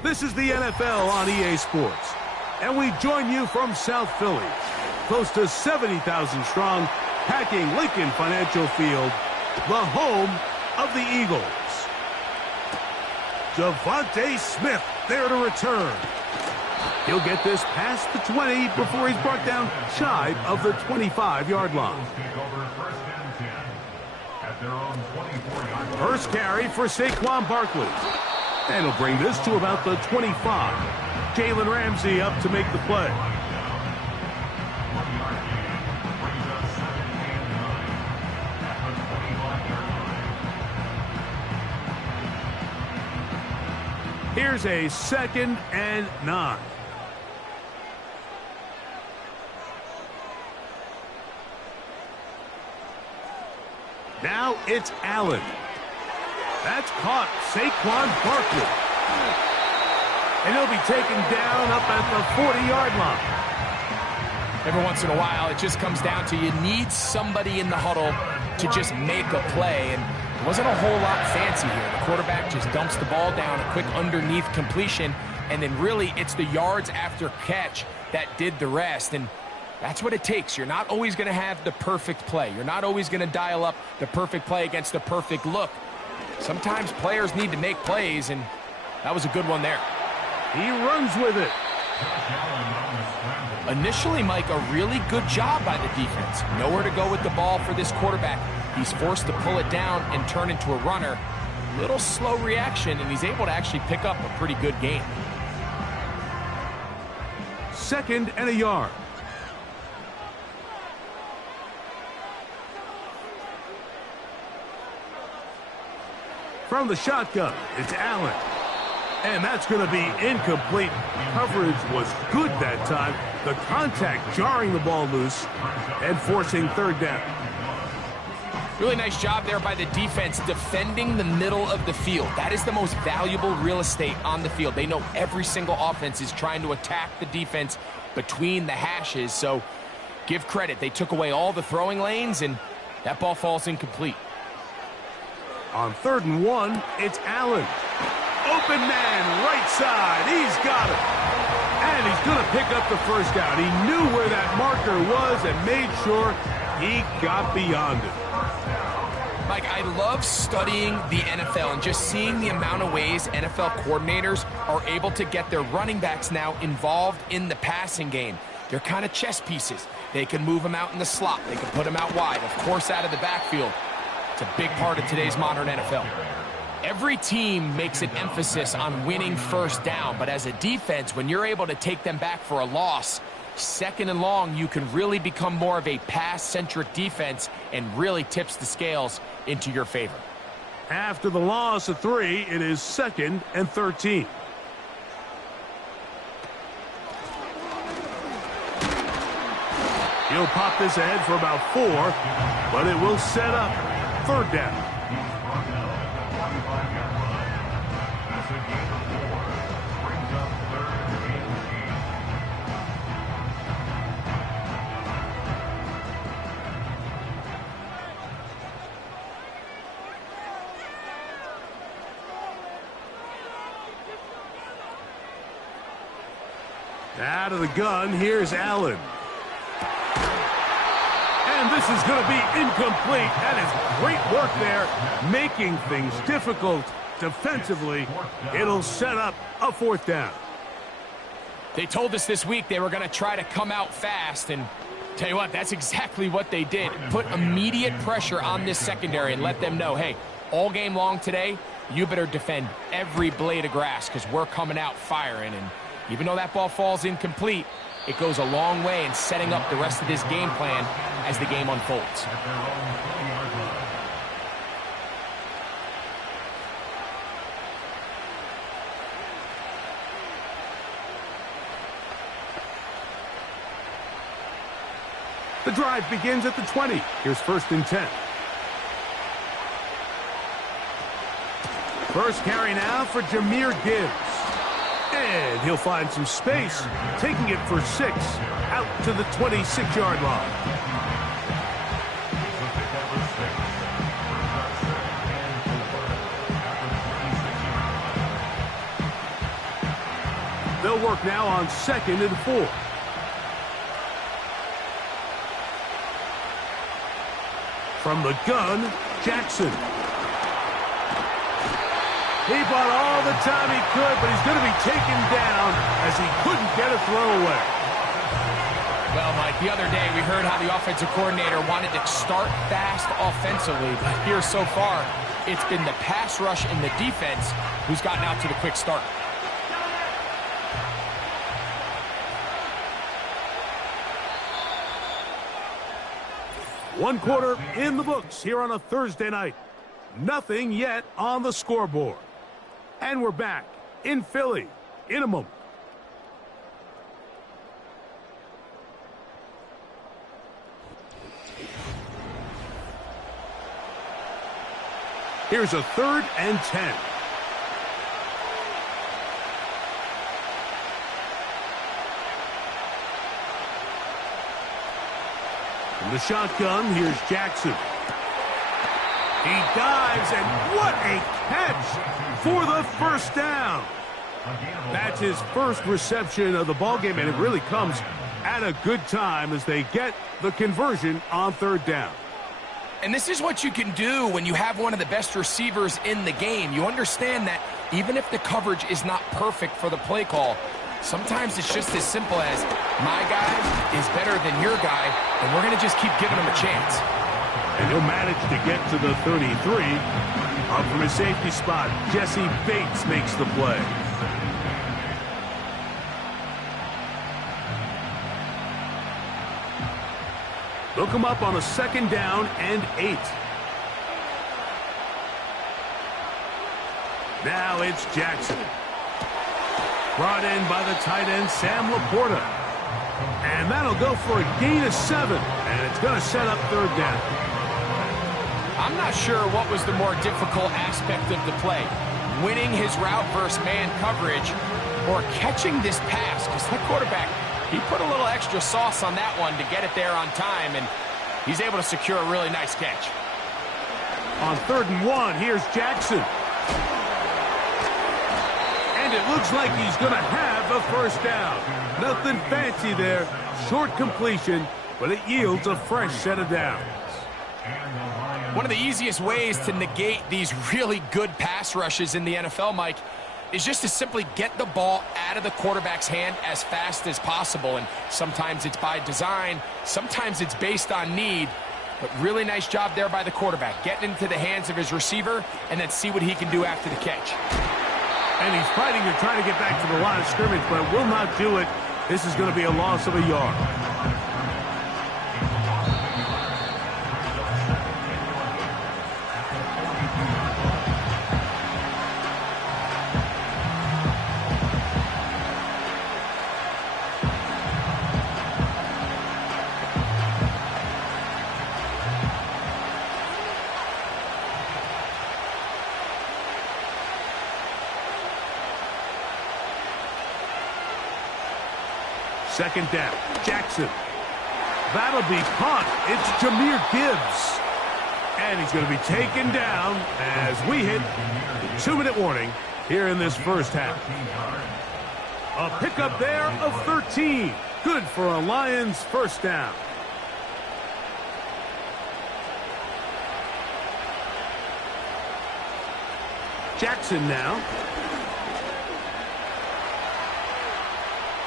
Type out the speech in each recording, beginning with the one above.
This is the NFL on EA Sports, and we join you from South Philly, close to 70,000 strong, packing Lincoln Financial Field, the home of the Eagles. Devontae Smith there to return. He'll get this past the 20 before he's brought down shy of the 25-yard line. First carry for Saquon Barkley. And he'll bring this to about the 25. Jalen Ramsey up to make the play. Here's a 2nd and 9. Now it's Allen. That's caught Saquon Barkley. And he'll be taken down up at the 40-yard line. Every once in a while, it just comes down to you need somebody in the huddle to just make a play. And it wasn't a whole lot fancy here. The quarterback just dumps the ball down, a quick underneath completion, and then really it's the yards after catch that did the rest. And that's what it takes. You're not always going to have the perfect play. You're not always going to dial up the perfect play against the perfect look. Sometimes players need to make plays, and that was a good one there. He runs with it. Initially, Mike, a really good job by the defense. Nowhere to go with the ball for this quarterback. He's forced to pull it down and turn into a runner. Little slow reaction, and he's able to actually pick up a pretty good gain. 2nd and a yard. From the shotgun, it's Allen. And that's going to be incomplete. Coverage was good that time. The contact jarring the ball loose and forcing 3rd down. Really nice job there by the defense defending the middle of the field. That is the most valuable real estate on the field. They know every single offense is trying to attack the defense between the hashes. So give credit. They took away all the throwing lanes, and that ball falls incomplete. On 3rd and 1, it's Allen. Open man, right side. He's got it. And he's going to pick up the first down. He knew where that marker was and made sure he got beyond it. Mike, I love studying the NFL and just seeing the amount of ways NFL coordinators are able to get their running backs now involved in the passing game. They're kind of chess pieces. They can move them out in the slot. They can put them out wide, of course, out of the backfield. It's a big part of today's modern NFL. Every team makes an emphasis on winning first down, but as a defense, when you're able to take them back for a loss, second and long, you can really become more of a pass-centric defense and really tips the scales into your favor. After the loss of 3, it is 2nd and 13. He'll pop this ahead for about 4, but it will set up 3rd down. Out of the gun, here's Allen. And this is going to be incomplete. That is great work there, making things difficult defensively. It'll set up a 4th down. They told us this week they were going to try to come out fast, and tell you what, that's exactly what they did. Put immediate pressure on this secondary and let them know, hey, all game long today, you better defend every blade of grass because we're coming out firing. And even though that ball falls incomplete, it goes a long way in setting up the rest of this game plan as the game unfolds. The drive begins at the 20. Here's 1st and 10. First carry now for Jahmyr Gibbs. And he'll find some space, taking it for 6, out to the 26-yard line. They'll work now on 2nd and 4. From the gun, Jackson. He bought all the time he could, but he's going to be taken down as he couldn't get a throw away. Well, Mike, the other day we heard how the offensive coordinator wanted to start fast offensively, but here so far, it's been the pass rush and the defense who's gotten out to the quick start. One quarter in the books here on a Thursday night. Nothing yet on the scoreboard. And we're back in Philly in a moment. Here's a 3rd and 10. From the shotgun, here's Jackson. He dives, and what a catch for the first down. That's his first reception of the ballgame, and it really comes at a good time as they get the conversion on 3rd down. And this is what you can do when you have one of the best receivers in the game. You understand that even if the coverage is not perfect for the play call, sometimes it's just as simple as my guy is better than your guy, and we're going to just keep giving him a chance. And he'll manage to get to the 33. Up from his safety spot, Jesse Bates makes the play. They'll come up on a 2nd down and 8. Now it's Jackson. Brought in by the tight end, Sam Laporta. And that'll go for a gain of 7. And it's going to set up 3rd down. I'm not sure what was the more difficult aspect of the play. Winning his route versus man coverage or catching this pass. Because that quarterback, he put a little extra sauce on that one to get it there on time. And he's able to secure a really nice catch. On 3rd and 1, here's Jackson. And it looks like he's going to have a first down. Nothing fancy there. Short completion, but it yields a fresh set of downs. One of the easiest ways to negate these really good pass rushes in the NFL, Mike, is just to simply get the ball out of the quarterback's hand as fast as possible. And sometimes it's by design, sometimes it's based on need. But really nice job there by the quarterback, getting into the hands of his receiver and then see what he can do after the catch. And he's fighting to try to get back to the line of scrimmage, but will not do it. This is going to be a loss of a yard. Second down, Jackson. That'll be caught. It's Jahmyr Gibbs. And he's going to be taken down as we hit the 2-minute warning here in this first half. A pickup there of 13. Good for a Lions first down. Jackson now.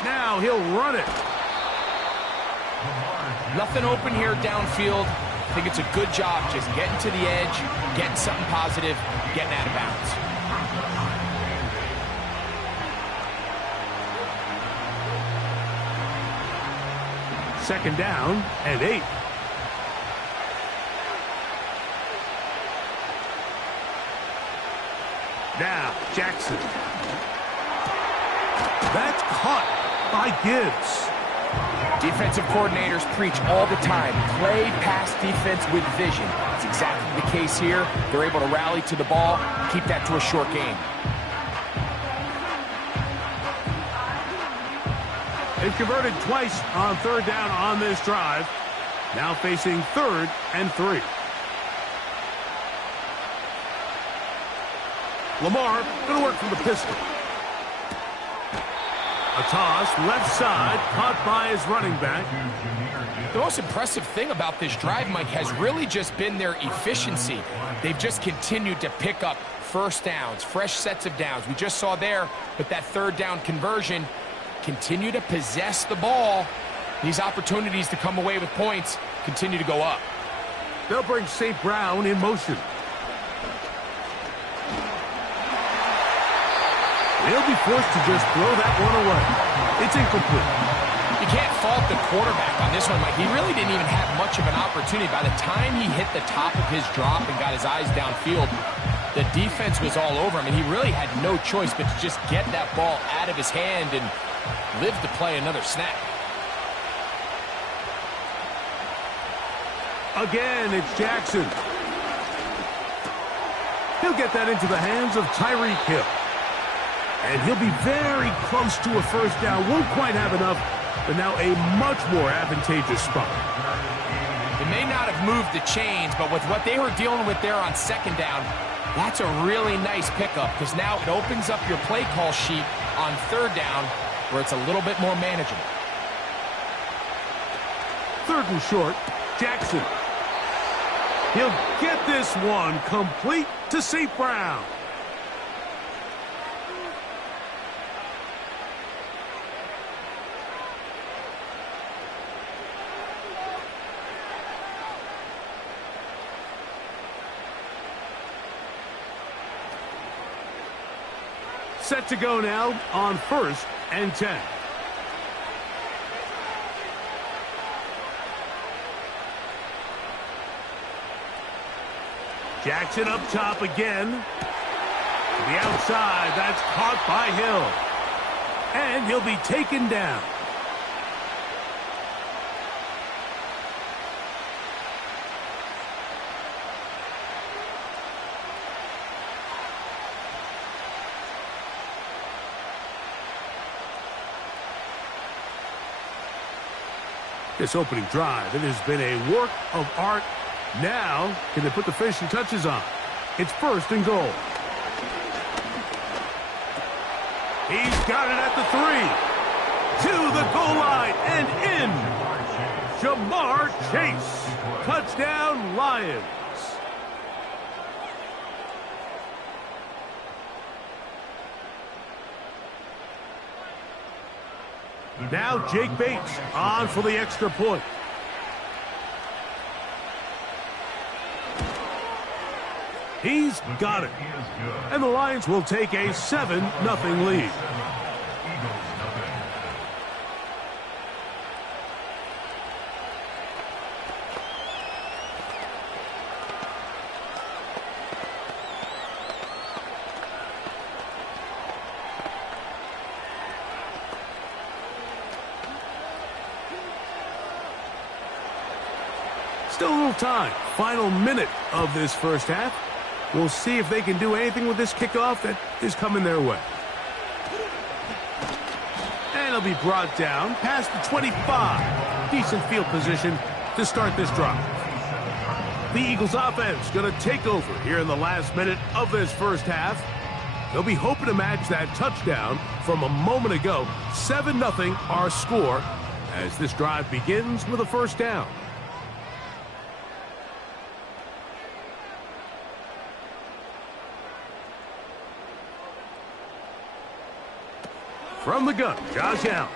Now he'll run it. Nothing open here downfield. I think it's a good job just getting to the edge, getting something positive, getting out of bounds. Second down and 8. Now, Jackson. That's caught by Gibbs. Defensive coordinators preach all the time, play pass defense with vision. It's exactly the case here. They're able to rally to the ball, keep that to a short game. They've converted twice on third down on this drive. Now facing 3rd and 3. Lamar going to work from the pistol. A toss, left side, caught by his running back. The most impressive thing about this drive, Mike, has really just been their efficiency. They've just continued to pick up first downs, fresh sets of downs. We just saw there with that third down conversion, continue to possess the ball. These opportunities to come away with points continue to go up. They'll bring St. Brown in motion. He'll be forced to just throw that one away. It's incomplete. You can't fault the quarterback on this one, Mike. He really didn't even have much of an opportunity. By the time he hit the top of his drop and got his eyes downfield, the defense was all over him, and he really had no choice but to just get that ball out of his hand and live to play another snap. Again, it's Jackson. He'll get that into the hands of Tyreek Hill. And he'll be very close to a first down. Won't quite have enough, but now a much more advantageous spot. It may not have moved the chains, but with what they were dealing with there on second down, that's a really nice pickup because now it opens up your play call sheet on third down where it's a little bit more manageable. 3rd and short, Jackson. He'll get this one complete to St. Brown. Set to go now on 1st and 10. Jackson up top again. To the outside, that's caught by Hill. And he'll be taken down. This opening drive, it has been a work of art. Now, can they put the finishing touches on? It's 1st and goal. He's got it at the 3. To the goal line and in. Ja'Marr Chase. Touchdown, Lions. Now Jake Bates on for the extra point. He's got it. And the Lions will take a 7-0 lead. Still a little time. Final minute of this first half. We'll see if they can do anything with this kickoff that is coming their way. And it'll be brought down past the 25. Decent field position to start this drive. The Eagles offense going to take over here in the last minute of this first half. They'll be hoping to match that touchdown from a moment ago. 7-0 our score as this drive begins with a first down. From the gun, Josh Allen.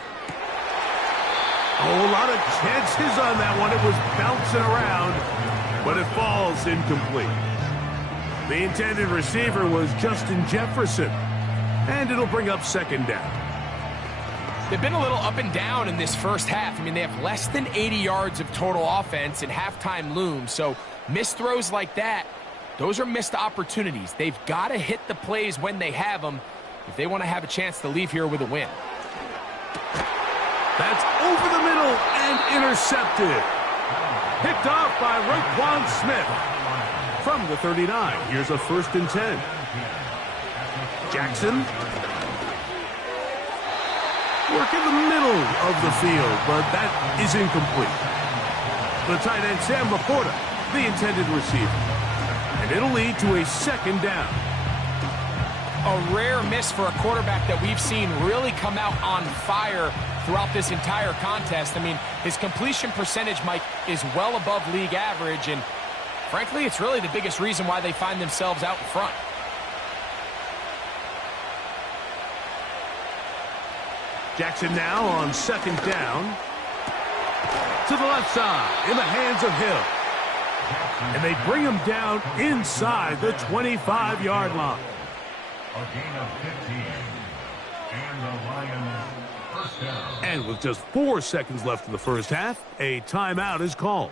Oh, a lot of chances on that one. It was bouncing around, but it falls incomplete. The intended receiver was Justin Jefferson, and it'll bring up second down. They've been a little up and down in this first half. I mean, they have less than 80 yards of total offense and halftime looms, so missed throws like that, those are missed opportunities. They've got to hit the plays when they have them if they want to have a chance to leave here with a win. That's over the middle and intercepted. Picked off by Roquan Smith. From the 39, here's a 1st and 10. Jackson. Work in the middle of the field, but that is incomplete. The tight end, Sam Laporta, the intended receiver. And it'll lead to a second down. A rare miss for a quarterback that we've seen really come out on fire throughout this entire contest. I mean, his completion percentage, Mike, is well above league average, and frankly, it's really the biggest reason why they find themselves out in front. Jackson now on second down. To the left side, in the hands of Hill. And they bring him down inside the 25-yard line. A gain of 15. And the Lions first down. And with just 4 seconds left in the first half, a timeout is called.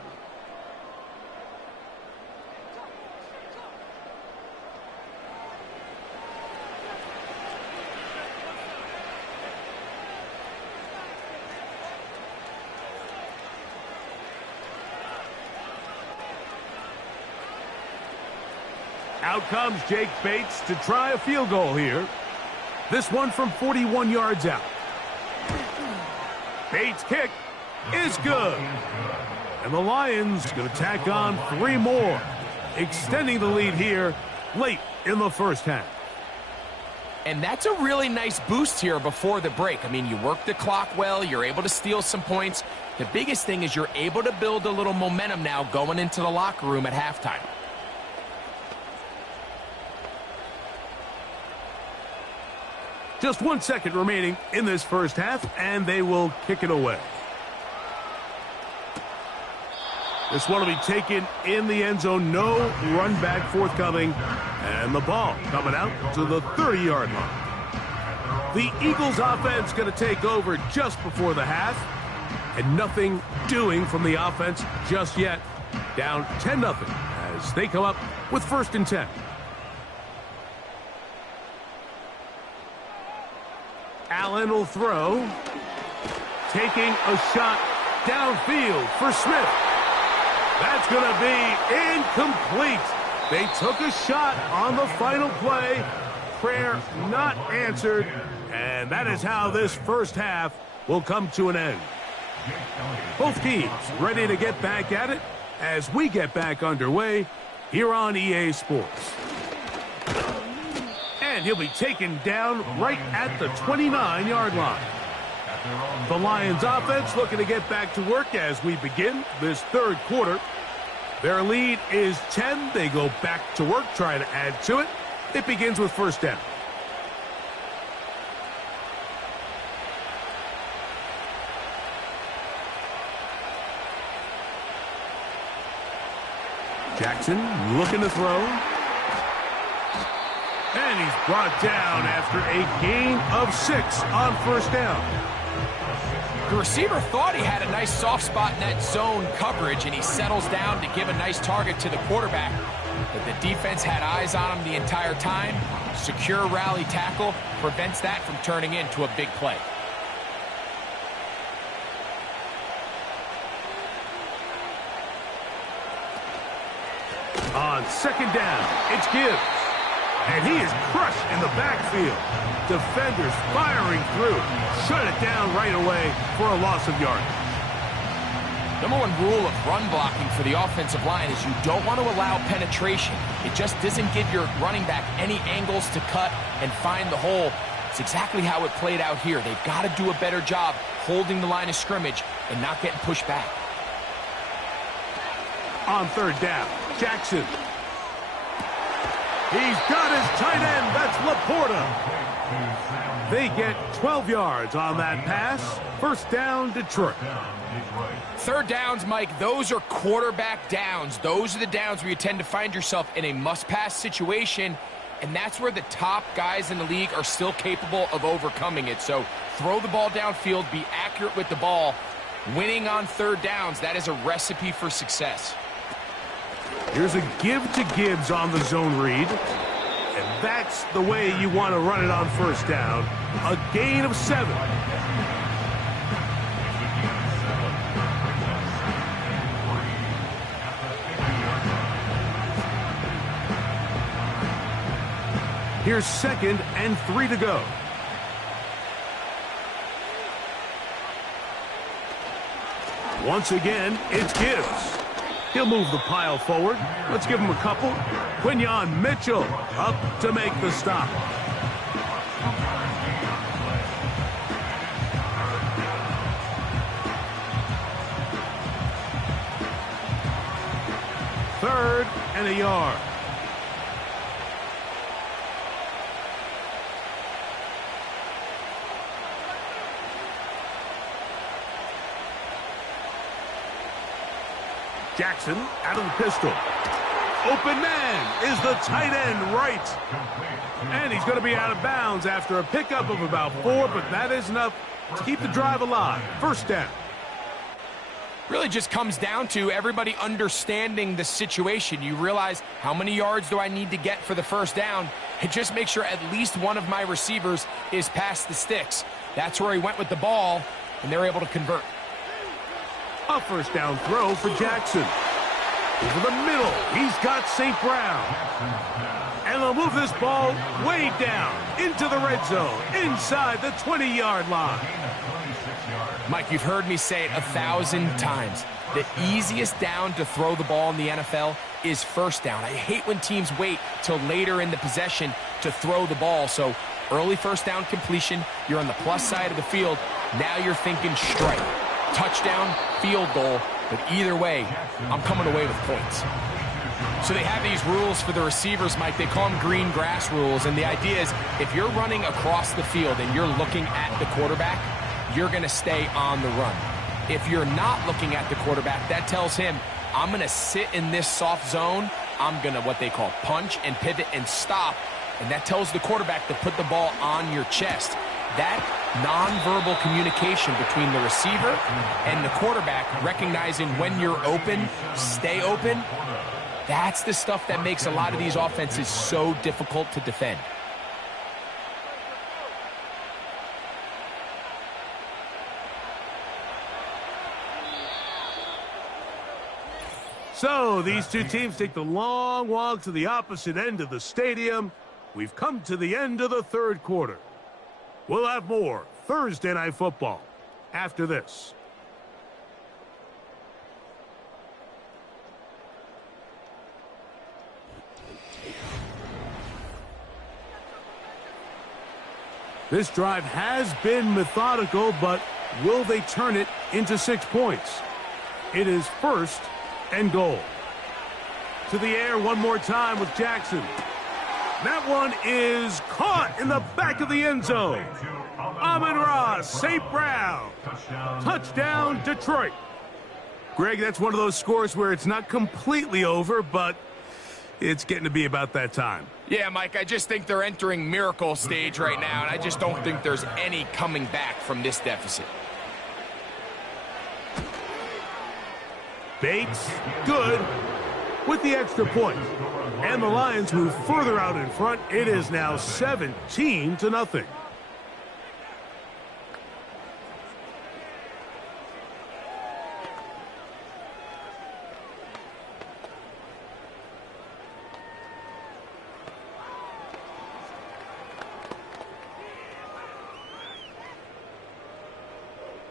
Out comes Jake Bates to try a field goal here. This one from 41 yards out. Bates' kick is good. And the Lions going to tack on 3 more, extending the lead here late in the first half. And that's a really nice boost here before the break. I mean, you work the clock well, you're able to steal some points. The biggest thing is you're able to build a little momentum now going into the locker room at halftime. Just 1 second remaining in this first half, and they will kick it away. This one will be taken in the end zone. No run back forthcoming. And the ball coming out to the 30-yard line. The Eagles offense going to take over just before the half. And nothing doing from the offense just yet. Down 10-0 as they come up with 1st and 10. Allen will throw. Taking a shot downfield for Smith. That's going to be incomplete. They took a shot on the final play. Prayer not answered. And that is how this first half will come to an end. Both teams ready to get back at it as we get back underway here on EA Sports. And he'll be taken down right at the 29-yard line. The Lions offense looking to get back to work as we begin this third quarter. Their lead is 10. They go back to work, trying to add to it. It begins with first down. Jackson looking to throw. And he's brought down after a gain of 6 on first down. The receiver thought he had a nice soft spot in that zone coverage, and he settles down to give a nice target to the quarterback. But the defense had eyes on him the entire time. Secure rally tackle prevents that from turning into a big play. On second down, it's Gibbs. And he is crushed in the backfield. Defenders firing through. Shut it down right away for a loss of yardage. Number one rule of run blocking for the offensive line is you don't want to allow penetration. It just doesn't give your running back any angles to cut and find the hole. It's exactly how it played out here. They've got to do a better job holding the line of scrimmage and not getting pushed back. On third down, Jackson. He's got his tight end. That's Laporta. They get 12 yards on that pass. First down, Detroit. Third downs, Mike, those are quarterback downs. Those are the downs where you tend to find yourself in a must-pass situation, and that's where the top guys in the league are still capable of overcoming it. So throw the ball downfield, be accurate with the ball. Winning on third downs, that is a recipe for success. Here's a give to Gibbs on the zone read. And that's the way you want to run it on first down. A gain of 7. Here's 2nd and 3 to go. Once again, it's Gibbs. He'll move the pile forward. Let's give him a couple. Quinyon Mitchell up to make the stop. Third and a yard. Jackson out of the pistol. Open man is the tight end right. And he's going to be out of bounds after a pickup of about 4, but that is enough to keep the drive alive. First down. Really just comes down to everybody understanding the situation. You realize how many yards do I need to get for the first down, and just make sure at least one of my receivers is past the sticks. That's where he went with the ball, and they're able to convert. A first down throw for Jackson. Over the middle, he's got St. Brown. And they'll move this ball way down into the red zone, inside the 20-yard line. Mike, you've heard me say it 1,000 times. The easiest down to throw the ball in the NFL is first down. I hate when teams wait till later in the possession to throw the ball. So early first down completion, you're on the plus side of the field. Now you're thinking strike. Touchdown, field goal, but either way, I'm coming away with points. So they have these rules for the receivers, Mike. They call them green grass rules, and the idea is if you're running across the field and you're looking at the quarterback, you're going to stay on the run. If you're not looking at the quarterback, that tells him, I'm going to sit in this soft zone. I'm going to what they call punch and pivot and stop, and that tells the quarterback to put the ball on your chest. That nonverbal communication between the receiver and the quarterback, recognizing when you're open, stay open, that's the stuff that makes a lot of these offenses so difficult to defend. So these two teams take the long walk to the opposite end of the stadium. We've come to the end of the third quarter. We'll have more Thursday Night Football after this. This drive has been methodical, but will they turn it into 6 points? It is 1st and goal. To the air one more time with Jackson. That one is caught in the back of the end zone. Amon-Ra St. Brown. Touchdown, Detroit. Greg, that's one of those scores where it's not completely over, but it's getting to be about that time. Yeah, Mike, I just think they're entering miracle stage right now, and I just don't think there's any coming back from this deficit. Bates, good, with the extra point. And the Lions move further out in front. It is now 17-0.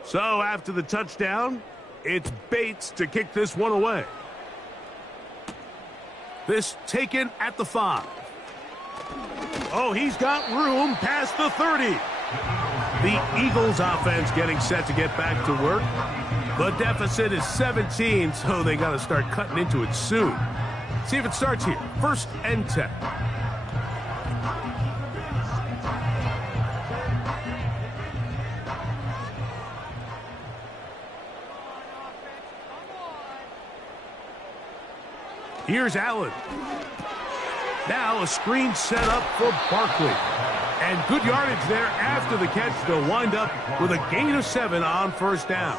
So after the touchdown, it's Bates to kick this one away. This taken at the 5. Oh, he's got room past the 30. The Eagles offense getting set to get back to work. The deficit is 17, so they got to start cutting into it soon. See if it starts here. 1st and 10. Here's Allen. Now a screen set up for Barkley. And good yardage there after the catch. They'll wind up with a gain of 7 on 1st down.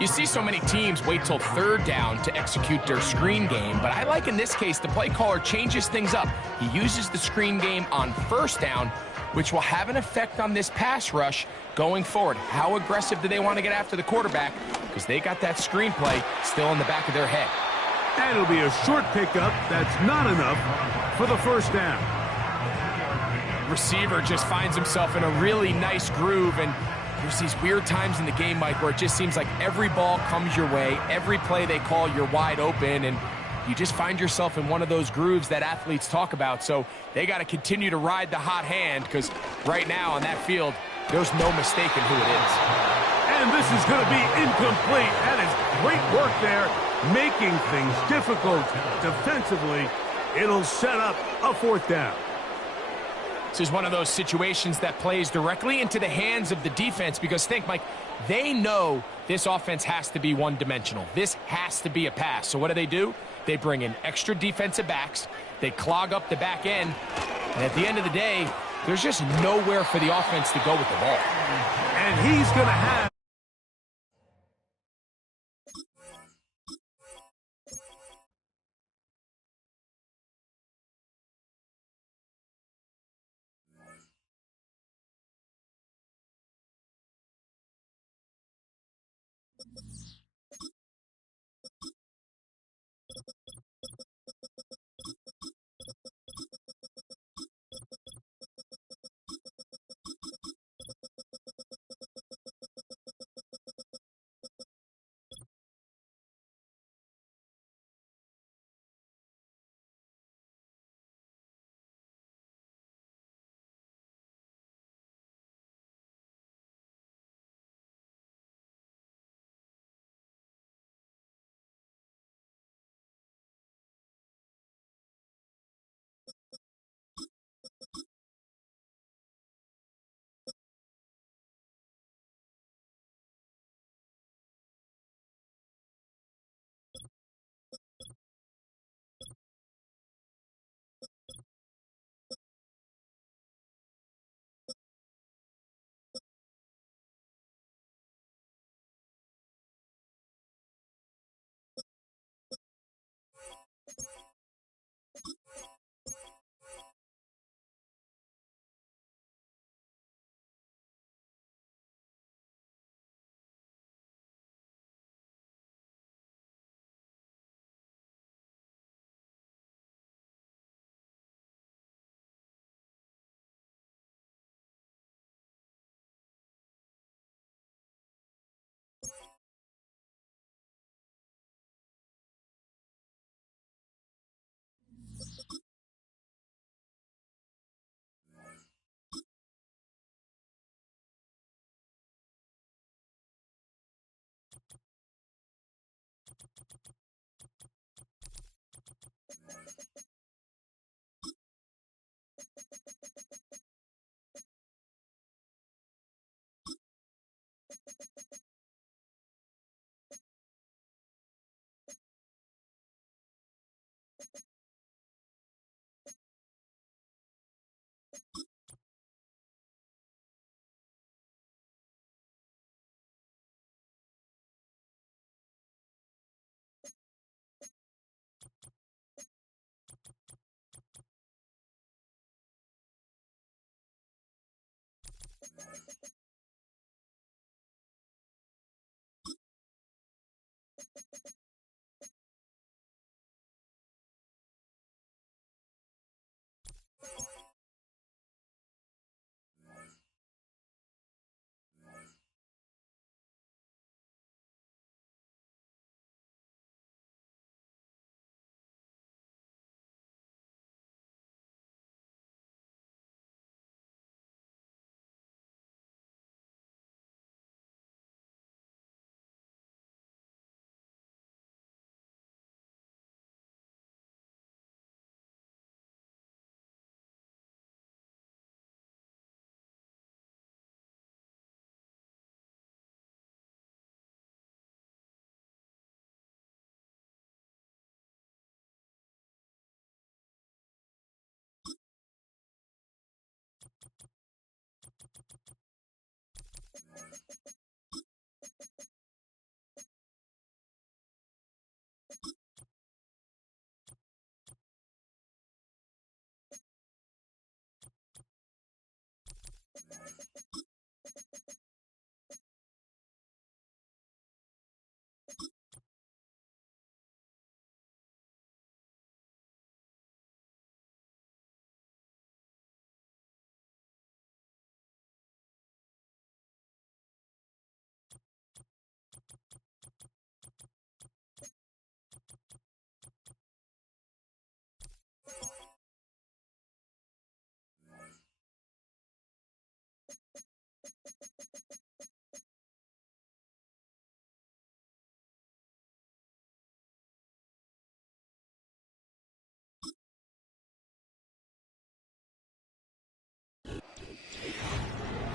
You see so many teams wait till 3rd down to execute their screen game, but I like in this case the play caller changes things up. He uses the screen game on 1st down, which will have an effect on this pass rush going forward. How aggressive do they want to get after the quarterback? Because they got that screen play still in the back of their head. And it'll be a short pickup. That's not enough for the 1st down. Receiver just finds himself in a really nice groove, and there's these weird times in the game, Mike, where it just seems like every ball comes your way, every play they call, you're wide open, and you just find yourself in one of those grooves that athletes talk about. So they got to continue to ride the hot hand, because right now on that field, there's no mistaking who it is. And this is going to be incomplete. That is great work there, making things difficult defensively. It'll set up a 4th down. This is one of those situations that plays directly into the hands of the defense, because think, Mike, they know this offense has to be one-dimensional. This has to be a pass. So what do? They bring in extra defensive backs. They clog up the back end. And at the end of the day, there's just nowhere for the offense to go with the ball. And he's going to have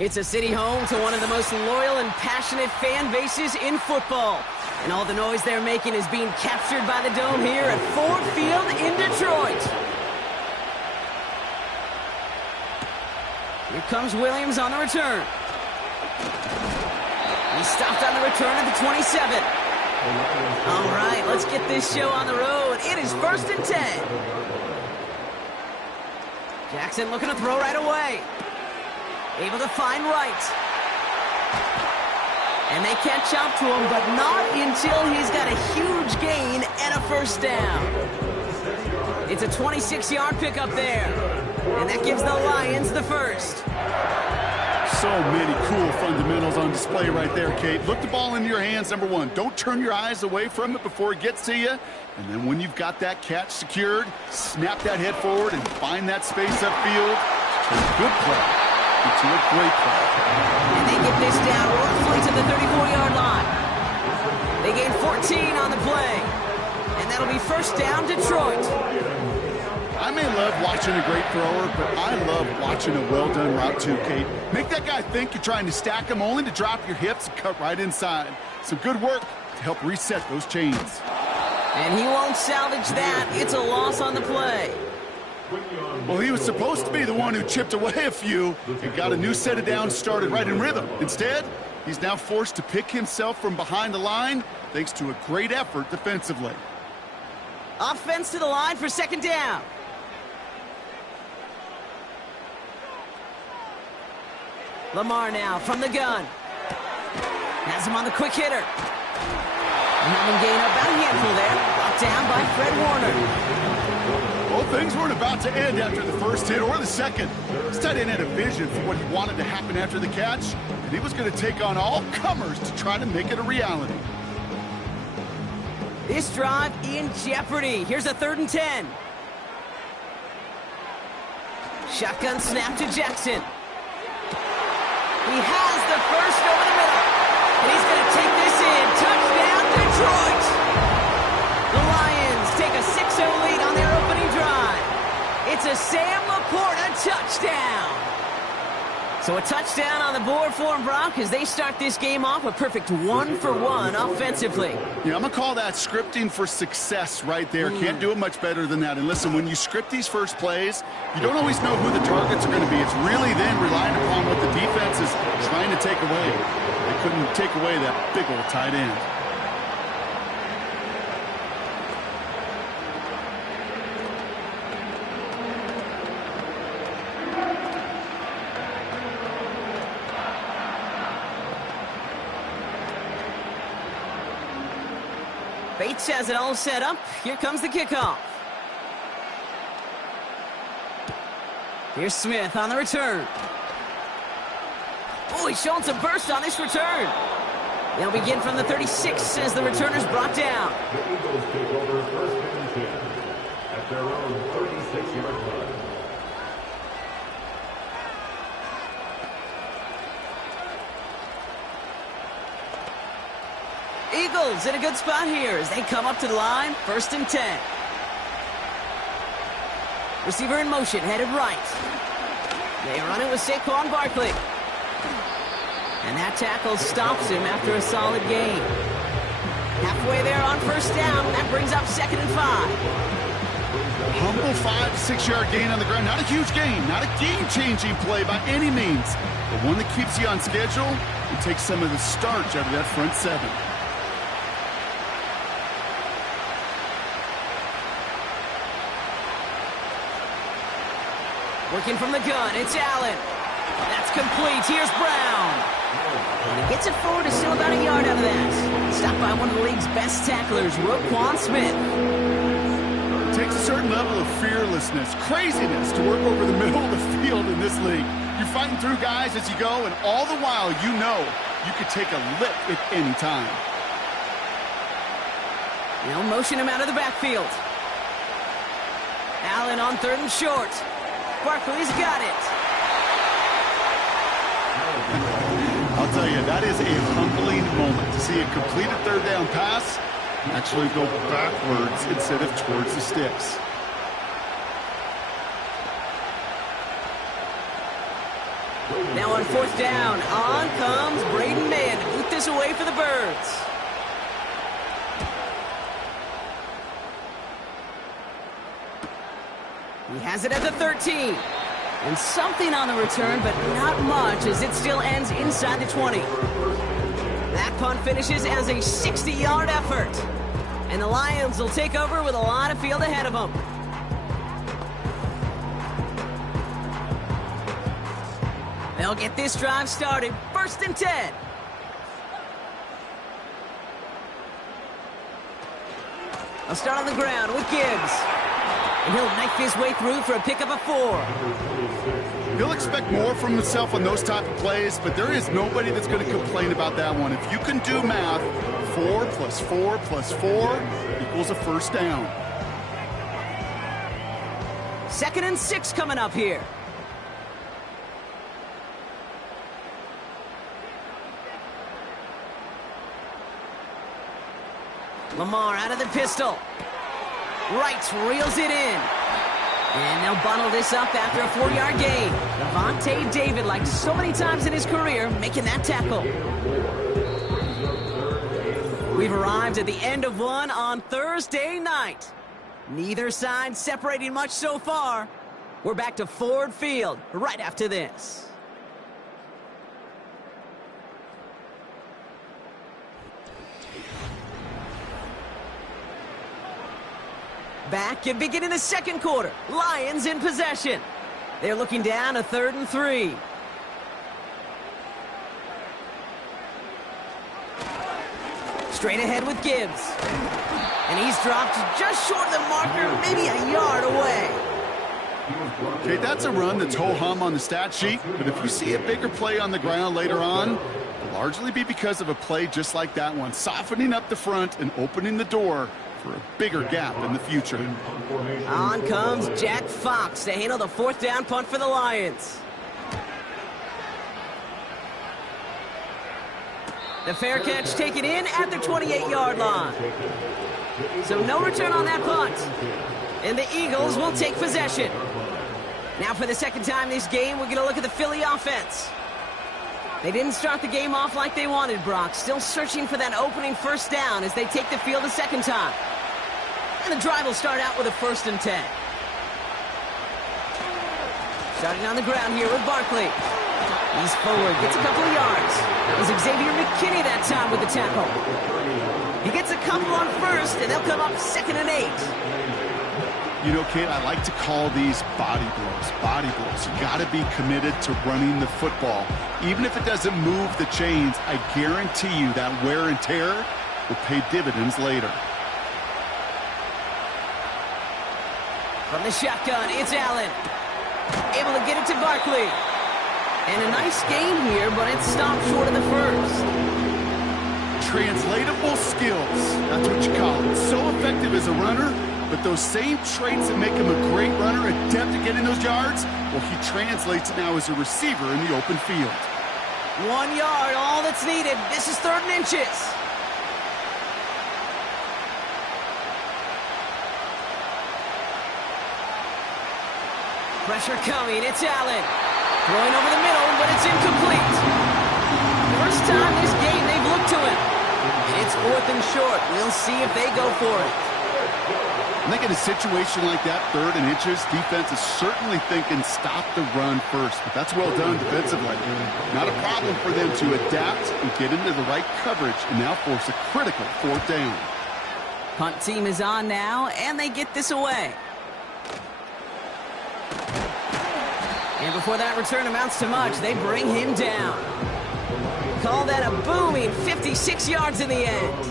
It's a city home to one of the most loyal and passionate fan bases in football. And all the noise they're making is being captured by the Dome here at Ford Field in Detroit. Here comes Williams on the return. He stopped on the return at the 27. All right, let's get this show on the road. It is 1st and 10. Jackson looking to throw right away. Able to find Wright. And they catch up to him, but not until he's got a huge gain and a first down. It's a 26-yard pickup there. And that gives the Lions the first. So many cool fundamentals on display right there, Kate. Look the ball into your hands, number one. Don't turn your eyes away from it before it gets to you. And then when you've got that catch secured, snap that head forward and find that space upfield. Good play. It's a great play. And they get this down roughly to the 34-yard line. They gain 14 on the play. And that'll be first down, Detroit. I may love watching a great thrower, but I love watching a well-done route too, Kate. Make that guy think you're trying to stack him, only to drop your hips and cut right inside. Some good work to help reset those chains. And he won't salvage that. It's a loss on the play. Well, he was supposed to be the one who chipped away a few and got a new set of downs started right in rhythm. Instead, he's now forced to pick himself from behind the line thanks to a great effort defensively. Offense to the line for second down. Lamar now from the gun. Has him on the quick hitter. Having gained about a handful there. Brought down by Fred Warner. Well, things weren't about to end after the first hit or the second. This tight end had a vision for what he wanted to happen after the catch, and he was going to take on all comers to try to make it a reality. This drive in jeopardy. Here's a 3rd and 10. Shotgun snap to Jackson. He has the first over the middle. And he's going to take this in. Touchdown, Detroit! The Lions take a 6-0 lead on their opening drive. It's a Sam Laporta touchdown. So a touchdown on the board for them, Brock, as they start this game off a perfect 1-for-1 offensively. Yeah, I'm going to call that scripting for success right there. Can't do it much better than that. And listen, when you script these first plays, you don't always know who the targets are going to be. It's really then relying upon what the defense is trying to take away. They couldn't take away that big old tight end. Bates has it all set up. Here comes the kickoff. Here's Smith on the return. Oh, he's showing some burst on this return. They'll begin from the 36 as the returner's brought down. The Eagles take over first and 10 at their own 36-yard line. Eagles in a good spot here as they come up to the line, 1st and 10. Receiver in motion, headed right. They run it with Saquon Barkley. And that tackle stops him after a solid gain. Halfway there on 1st down, that brings up 2nd and 5. Humble 5 to 6 yard gain on the ground. Not a huge gain, not a game-changing play by any means, but one that keeps you on schedule and takes some of the starch out of that front 7. Working from the gun, it's Allen. That's complete. Here's Brown. And he gets it forward to still about a yard out of that. Stopped by one of the league's best tacklers, Roquan Smith. It takes a certain level of fearlessness, craziness to work over the middle of the field in this league. You're fighting through guys as you go, and all the while you know you could take a lip at any time. They'll motion him out of the backfield. Allen on 3rd and short. Barkley's got it. I'll tell you, that is a humbling moment to see a completed 3rd down pass actually go backwards instead of towards the sticks. Now on 4th down, on comes Braden Mann to boot this away for the Birds. He has it at the 13. And something on the return, but not much as it still ends inside the 20. That punt finishes as a 60-yard effort. And the Lions will take over with a lot of field ahead of them. They'll get this drive started. 1st and 10. They'll start on the ground with Gibbs. And he'll knife his way through for a pickup of 4. He'll expect more from himself on those type of plays, but there is nobody that's going to complain about that one. If you can do math, 4 plus 4 plus 4 equals a 1st down. 2nd and 6 coming up here. Lamar out of the pistol. Wright reels it in. And they'll bundle this up after a 4-yard gain. Devontae David, like so many times in his career, making that tackle. We've arrived at the end of one on Thursday night. Neither side separating much so far. We're back to Ford Field right after this. Back and beginning the 2nd quarter. Lions in possession. They're looking down a 3rd and 3. Straight ahead with Gibbs. And he's dropped just short of the marker, maybe a yard away. Okay, that's a run that's ho-hum on the stat sheet, but if you see a bigger play on the ground later on, it'll largely be because of a play just like that one, softening up the front and opening the door for a bigger gap in the future. On comes Jack Fox to handle the 4th down punt for the Lions. The fair catch taken in at the 28-yard line. So no return on that punt. And the Eagles will take possession. Now for the 2nd time this game, we're going to look at the Philly offense. They didn't start the game off like they wanted, Brock. Still searching for that opening 1st down as they take the field a 2nd time. And the drive will start out with a 1st and 10. Starting on the ground here with Barkley. He's forward, gets a couple of yards. That was Xavier McKinney that time with the tackle. He gets a couple on 1st, and they'll come up 2nd and 8. You know, Kate, I like to call these body blows. Body blows. You got to be committed to running the football. Even if it doesn't move the chains, I guarantee you that wear and tear will pay dividends later. From the shotgun, it's Allen. Able to get it to Barkley. And a nice gain here, but it stopped short of the first. Translatable skills. That's what you call it. So effective as a runner, but those same traits that make him a great runner, adept at getting those yards, well, he translates it now as a receiver in the open field. 1 yard, all that's needed. This is 3rd and inches. Pressure coming, it's Allen. Throwing over the middle, but it's incomplete. First time this game they've looked to him. And it's 4th and short. We'll see if they go for it. I think in a situation like that, 3rd and inches, defense is certainly thinking stop the run first. But that's well done defensively. Not a problem for them to adapt and get into the right coverage and now force a critical 4th down. Punt team is on now, and they get this away. And before that return amounts to much, they bring him down. Call that a booming 56 yards in the end.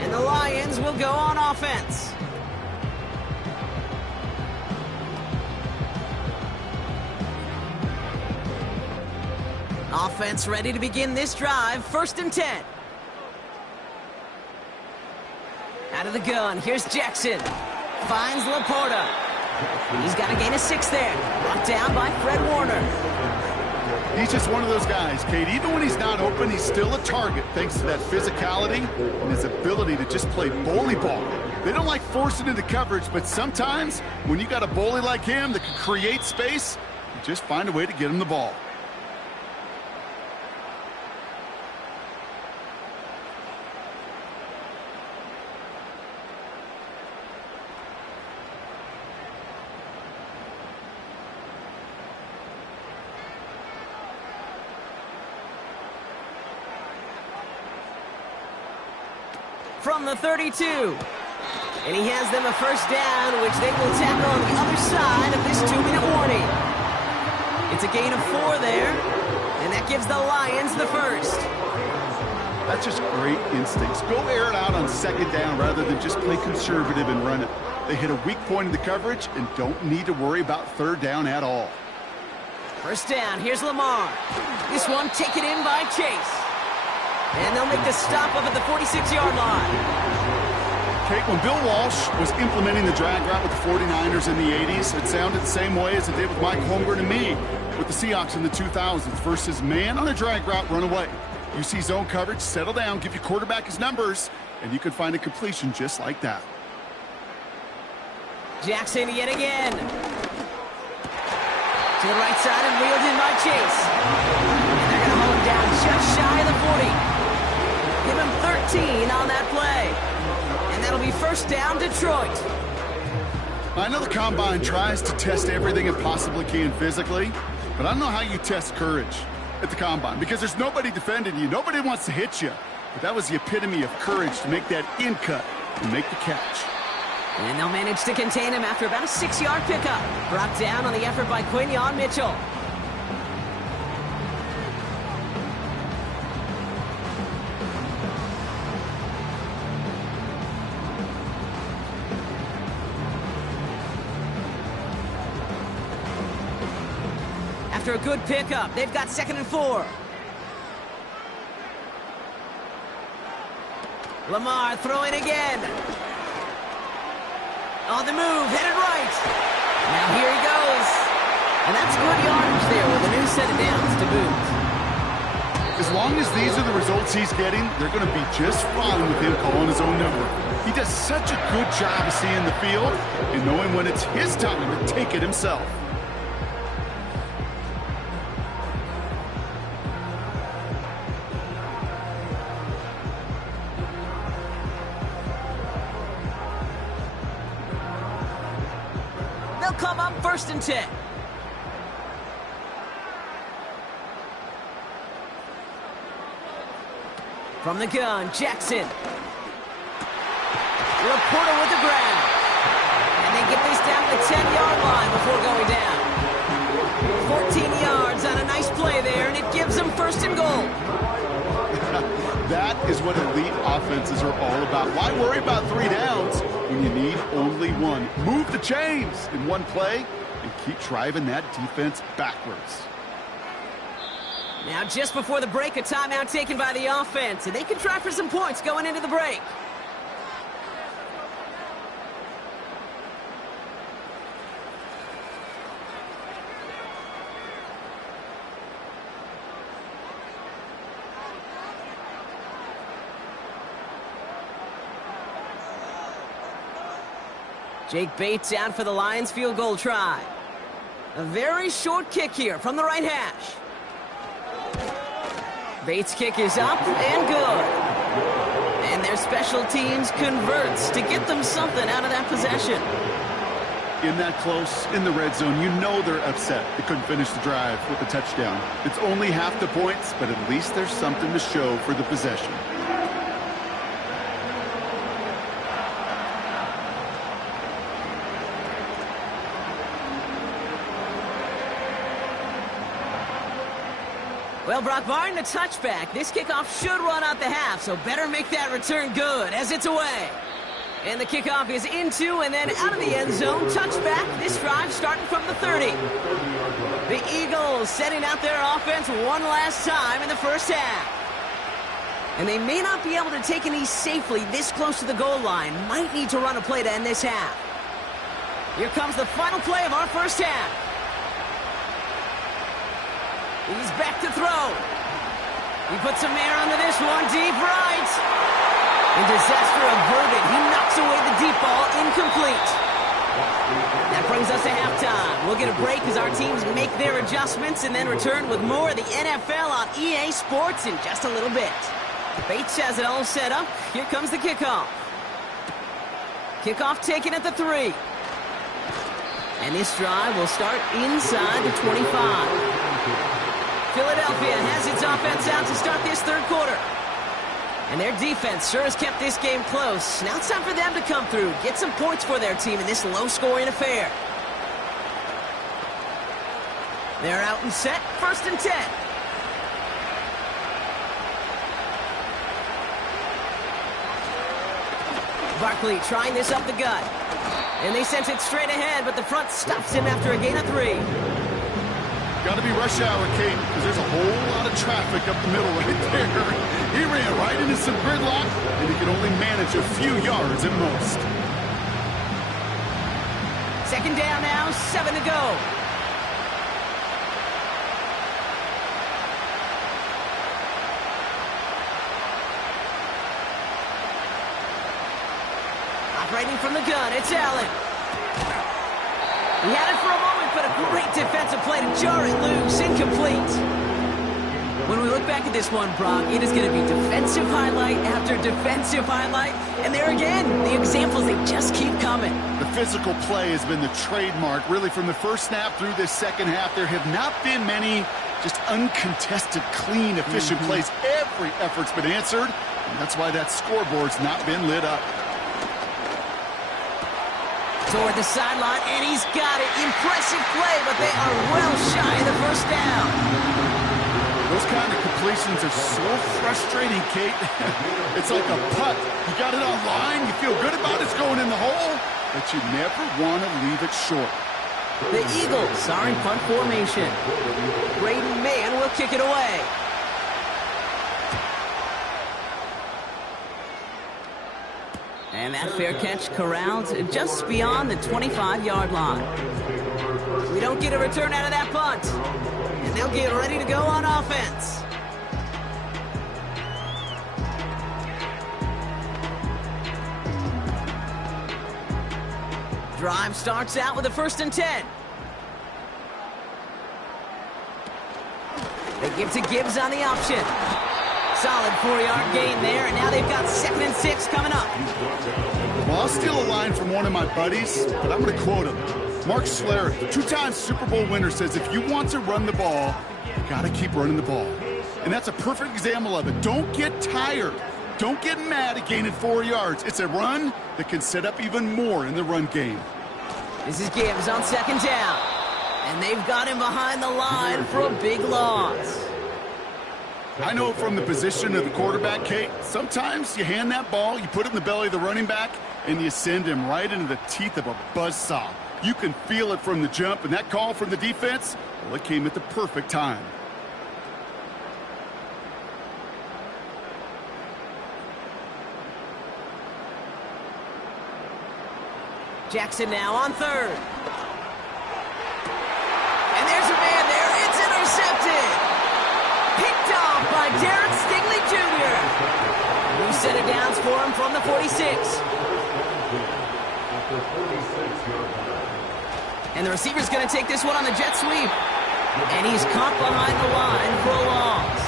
And the Lions will go on offense. Offense ready to begin this drive. 1st and 10. Out of the gun, here's Jackson. Finds Laporta. He's got a gain of 6 there. Brought down by Fred Warner. He's just one of those guys, Kate. Even when he's not open, he's still a target thanks to that physicality and his ability to just play bully ball. They don't like forcing into coverage, but sometimes when you got a bully like him that can create space, you just find a way to get him the ball. From the 32. And he has them a 1st down, which they will tackle on the other side of this 2-minute warning. It's a gain of 4 there, and that gives the Lions the 1st. That's just great instincts. Go air it out on 2nd down rather than just play conservative and run it. They hit a weak point in the coverage and don't need to worry about 3rd down at all. 1st down, here's Lamar. This one taken in by Chase. And they'll make the stop up at the 46-yard line. Kate, when Bill Walsh was implementing the drag route with the 49ers in the 80s, it sounded the same way as it did with Mike Holmgren and me with the Seahawks in the 2000s versus man on a drag route, run away. You see zone coverage, settle down, give your quarterback his numbers, and you could find a completion just like that. Jackson yet again. To the right side and wheeled in by Chase. And they're going to hold him down just shy of the 40. Give him 13 on that play. And that'll be 1st down, Detroit. I know the Combine tries to test everything it possibly can physically, but I don't know how you test courage at the Combine because there's nobody defending you. Nobody wants to hit you. But that was the epitome of courage to make that in cut and make the catch. And they'll manage to contain him after about a 6-yard pickup. Brought down on the effort by Quinyon Mitchell. After a good pickup, they've got 2nd and 4. Lamar throwing again. On the move, headed right. Now here he goes. And that's good yardage there with a new set of downs to boot. As long as these are the results he's getting, they're going to be just fine with him calling his own number. He does such a good job of seeing the field and knowing when it's his time to take it himself. They'll come up 1st and 10. From the gun, Jackson. Laporta with the grab. And they get this down to the 10-yard line before going down. 14 yards on a nice play there, and it gives them 1st and goal. That is what elite offenses are all about. Why worry about 3 downs when you need only one. Move the chains in one play and keep driving that defense backwards. Now, just before the break, a timeout taken by the offense, and they can try for some points going into the break. Jake Bates out for the Lions field goal try. A very short kick here from the right hash. Bates' kick is up and good. And their special teams converts to get them something out of that possession. In that close, in the red zone, you know they're upset they couldn't finish the drive with a touchdown. It's only half the points, but at least there's something to show for the possession. Well, Brock, barring the touchback, this kickoff should run out the half, so better make that return good as it's away. And the kickoff is into and then out of the end zone. Touchback, this drive starting from the 30. The Eagles setting out their offense one last time in the first half. And they may not be able to take an ease safely this close to the goal line. Might need to run a play to end this half. Here comes the final play of our first half. He's back to throw. He puts some air under this one, deep right. And disaster averted. He knocks away the deep ball, incomplete. That brings us to halftime. We'll get a break as our teams make their adjustments and then return with more of the NFL on EA Sports in just a little bit. Bates has it all set up. Here comes the kickoff. Kickoff taken at the 3. And this drive will start inside the 25. Philadelphia has its offense out to start this third quarter. And their defense sure has kept this game close. Now it's time for them to come through, get some points for their team in this low-scoring affair. They're out and set, 1st and 10. Barkley trying this up the gut. And they sent it straight ahead, but the front stops him after a gain of 3. Got to be rush hour, Kate, because there's a whole lot of traffic up the middle right there. He ran right into some gridlock, and he could only manage a few yards at most. 2nd down now, 7 to go. Operating from the gun, it's Allen. He had it for a moment, but a great defensive play to jar it loose, incomplete. When we look back at this one, Brock, it is going to be defensive highlight after defensive highlight. And there again, the examples, they just keep coming. The physical play has been the trademark. Really, from the first snap through this second half, there have not been many just uncontested, clean, efficient plays. Every effort's been answered, and that's why that scoreboard's not been lit up. Toward the sideline, and he's got it. Impressive play, but they are well shy of the first down. Those kind of completions are so frustrating, Kate. It's like a putt. You got it on line, you feel good about it's going in the hole, but you never want to leave it short. The Eagles are in punt formation. Braden Mann will kick it away. And that fair catch corralled just beyond the 25-yard line. We don't get a return out of that punt. And they'll get ready to go on offense. Drive starts out with a 1st and 10. They give to Gibbs on the option. Solid 4-yard gain there, and now they've got 2nd and 6 coming up. Well, I'll steal a line from one of my buddies, but I'm going to quote him. Mark Schlereth, 2-time Super Bowl winner, says if you want to run the ball, you got to keep running the ball. And that's a perfect example of it. Don't get tired. Don't get mad at gaining 4 yards. It's a run that can set up even more in the run game. This is Gibbs on 2nd down. And they've got him behind the line for a big loss. I know from the position of the quarterback, Kate, sometimes you hand that ball, you put it in the belly of the running back, and you send him right into the teeth of a buzzsaw. You can feel it from the jump, and that call from the defense, well, it came at the perfect time. Jackson now on third. And there's a man there. It's intercepted. Picked off by Derek Stingley Jr. New set of downs for him from the 46. And the receiver's going to take this one on the jet sweep. And he's caught behind the line for a loss.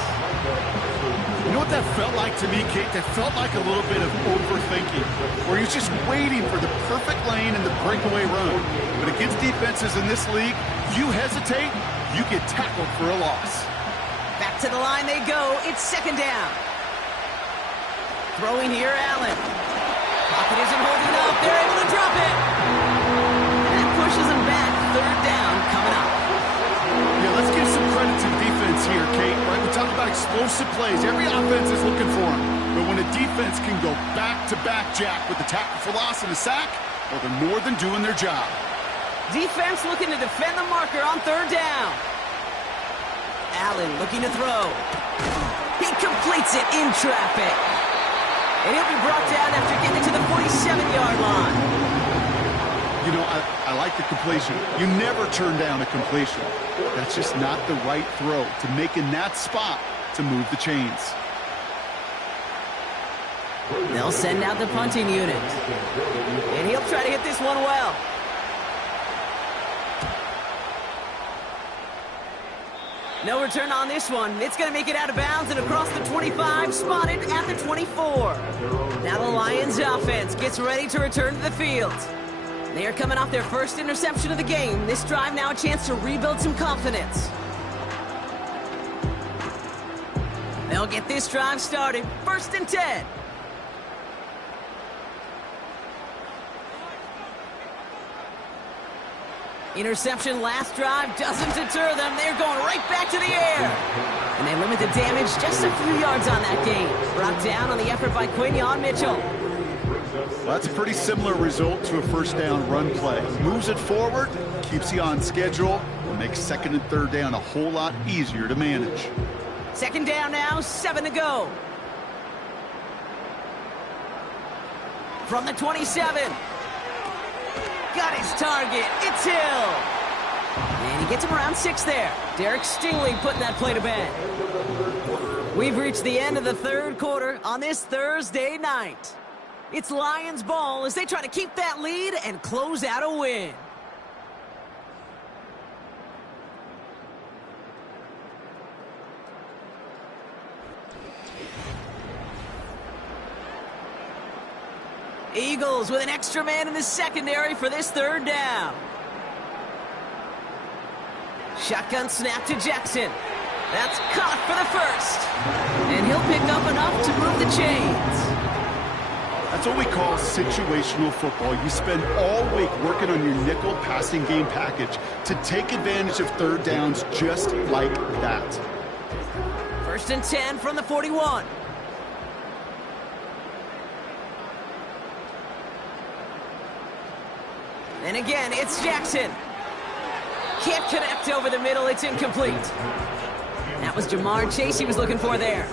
You know what that felt like to me, Kate? That felt like a little bit of overthinking, where he's just waiting for the perfect lane and the breakaway run. But against defenses in this league, you hesitate, you get tackled for a loss. Back to the line they go. It's second down. Throwing here, Allen. Pocket isn't holding up. They're able to drop it. That pushes them back. Third down coming up. Yeah, let's give some credit to the defense here, Kate. Right? We talk about explosive plays. Every offense is looking for them. But when a defense can go back-to-back, Jack, with the tackle for loss and a sack, well, they're more than doing their job. Defense looking to defend the marker on third down. Allen looking to throw. He completes it in traffic. And he'll be brought down after getting to the 47-yard line. You know, I like the completion. You never turn down a completion. That's just not the right throw to make in that spot to move the chains. They'll send out the punting unit. And he'll try to hit this one well. No return on this one. It's going to make it out of bounds and across the 25, spotted at the 24. Now the Lions offense gets ready to return to the field. They are coming off their first interception of the game. This drive now a chance to rebuild some confidence. They'll get this drive started. 1st and 10. Interception last drive doesn't deter them. They're going right back to the air. And they limit the damage just a few yards on that gain. Brought down on the effort by Quinyon Mitchell. Well, that's a pretty similar result to a first down run play. Moves it forward, keeps you on schedule, and makes second and third down a whole lot easier to manage. Second down now, 7 to go. From the 27. Got his target. It's Hill. And he gets him around 6 there. Derek Stingley putting that play to bed. We've reached the end of the third quarter on this Thursday night. It's Lions ball as they try to keep that lead and close out a win. Eagles with an extra man in the secondary for this third down. Shotgun snap to Jackson. That's caught for the first. And he'll pick up enough to move the chains. That's what we call situational football. You spend all week working on your nickel passing game package to take advantage of third downs just like that. 1st and 10 from the 41. And again, it's Jackson. Can't connect over the middle. It's incomplete. That was Jamar Chase he was looking for there.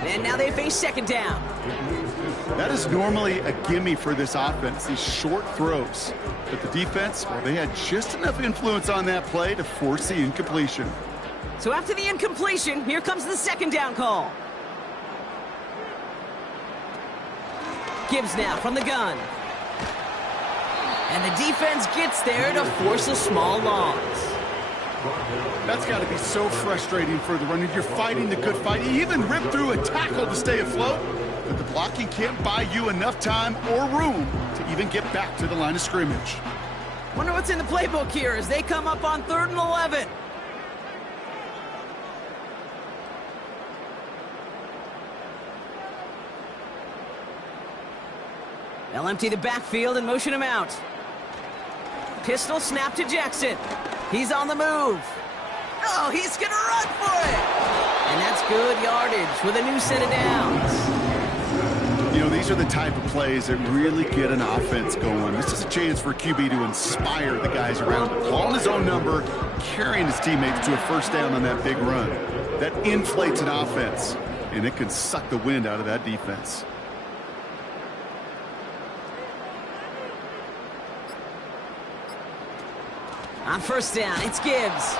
And now they face second down. That is normally a gimme for this offense, these short throws. But the defense, well, they had just enough influence on that play to force the incompletion. So after the incompletion, here comes the second down call. Gibbs now from the gun. And the defense gets there to force a small loss. That's got to be so frustrating for the runner. You're fighting the good fight. You even rip through a tackle to stay afloat, but the blocking can't buy you enough time or room to even get back to the line of scrimmage. Wonder what's in the playbook here as they come up on 3rd and 11. They'll empty the backfield and motion him out. Pistol snap to Jackson. He's on the move. Oh, he's going to run for it. And that's Good yardage with a new set of downs. You know, these are the type of plays that really get an offense going. This is a chance for QB to inspire the guys around him. Calling his own number, carrying his teammates to a first down on that big run. That inflates an offense, and it can suck the wind out of that defense. On first down, it's Gibbs.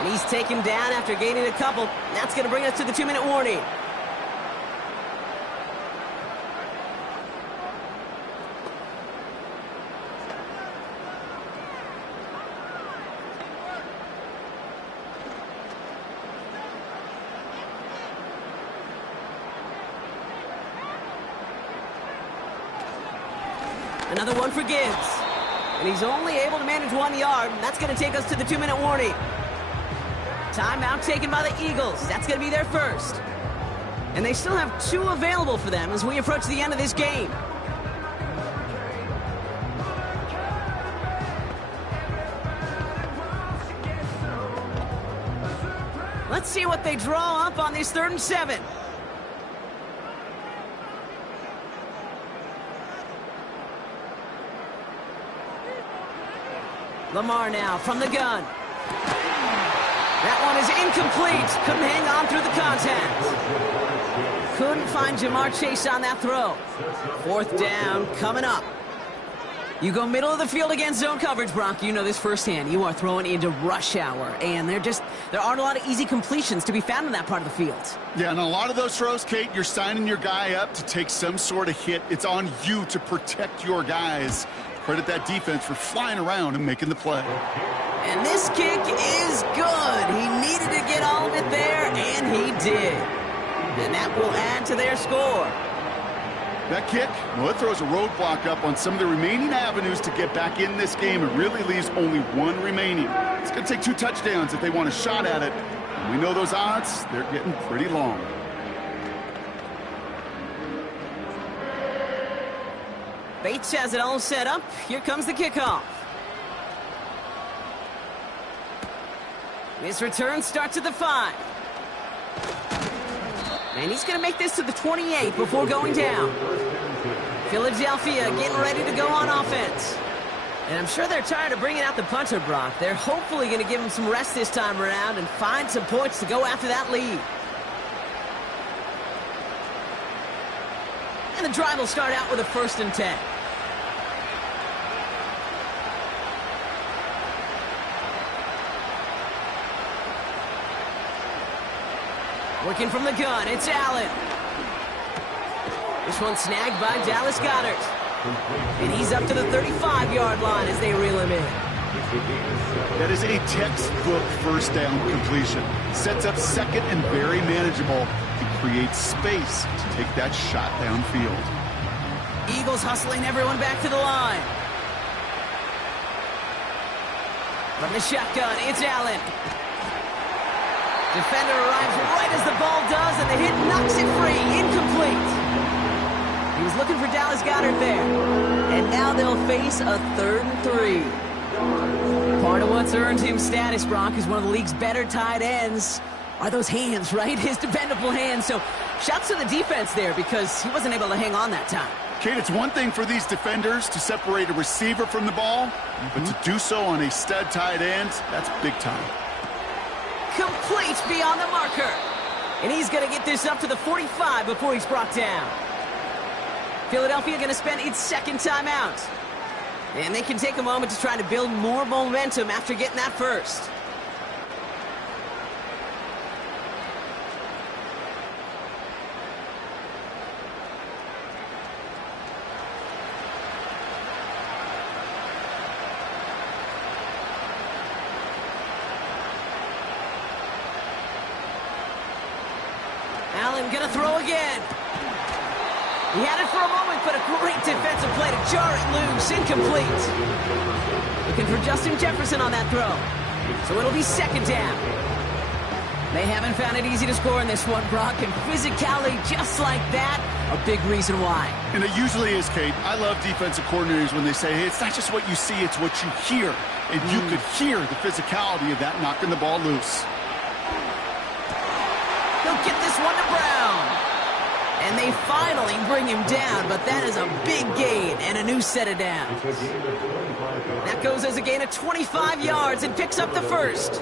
And he's taken down after gaining a couple. That's going to bring us to the 2-minute warning. Another one for Gibbs. And he's only able to manage 1 yard. And that's going to take us to the 2-minute warning. Timeout taken by the Eagles. That's going to be their first. And they still have 2 available for them as we approach the end of this game. Let's see what they draw up on this 3rd and 7. Lamar now from the gun. That one is incomplete. Couldn't hang on through the contact. Couldn't find Jamar Chase on that throw. 4th down coming up. You go middle of the field against zone coverage, Brock. You know this firsthand. You are throwing into rush hour, and there aren't a lot of easy completions to be found in that part of the field. Yeah, and a lot of those throws, Kate, you're signing your guy up to take some sort of hit. It's on you to protect your guys. Credit that defense for flying around and making the play. And this kick is good. He needed to get all of it there, and he did. And that will add to their score. That kick, well, it throws a roadblock up on some of the remaining avenues to get back in this game. It really leaves only 1 remaining. It's going to take 2 touchdowns if they want a shot at it. And we know those odds, they're getting pretty long. Bates has it all set up. Here comes the kickoff. His return starts at the 5. And he's going to make this to the 28 before going down. Philadelphia getting ready to go on offense. And I'm sure they're tired of bringing out the punter, Brock. They're hopefully going to give him some rest this time around and find some points to go after that lead. And the drive will start out with a 1st and 10. Working from the gun, it's Allen. This one snagged by Dallas Goedert. And he's up to the 35-yard line as they reel him in. That is a textbook first down completion. Sets up 2nd and very manageable to create space to take that shot downfield. Eagles hustling everyone back to the line. From the shotgun, it's Allen. Defender arrives right as the ball does, and the hit knocks it free. Incomplete. He was looking for Dallas Goedert there. And now they'll face a 3rd and 3. Part of what's earned him status, Brock, is one of the league's better tight ends. Are those hands, right? His dependable hands. So shouts to the defense there because he wasn't able to hang on that time. Kate, it's one thing for these defenders to separate a receiver from the ball, but to do so on a stud tight end, that's big time. Complete beyond the marker. And he's going to get this up to the 45 before he's brought down. Philadelphia going to spend its 2nd timeout. And they can take a moment to try to build more momentum after getting that first. Allen gonna throw again. He had it for a moment, but a great defensive play to jar it loose. Incomplete. Looking for Justin Jefferson on that throw. So it'll be 2nd down. They haven't found it easy to score in this one, Brock, and physicality just like that, a big reason why. And it usually is, Kate. I love defensive coordinators when they say, hey, it's not just what you see, it's what you hear. And you could hear the physicality of that knocking the ball loose. He'll He'll get this one to Brown. And they finally bring him down, but that is a big gain and a new set of downs. That goes as a gain of 25 yards and picks up the first.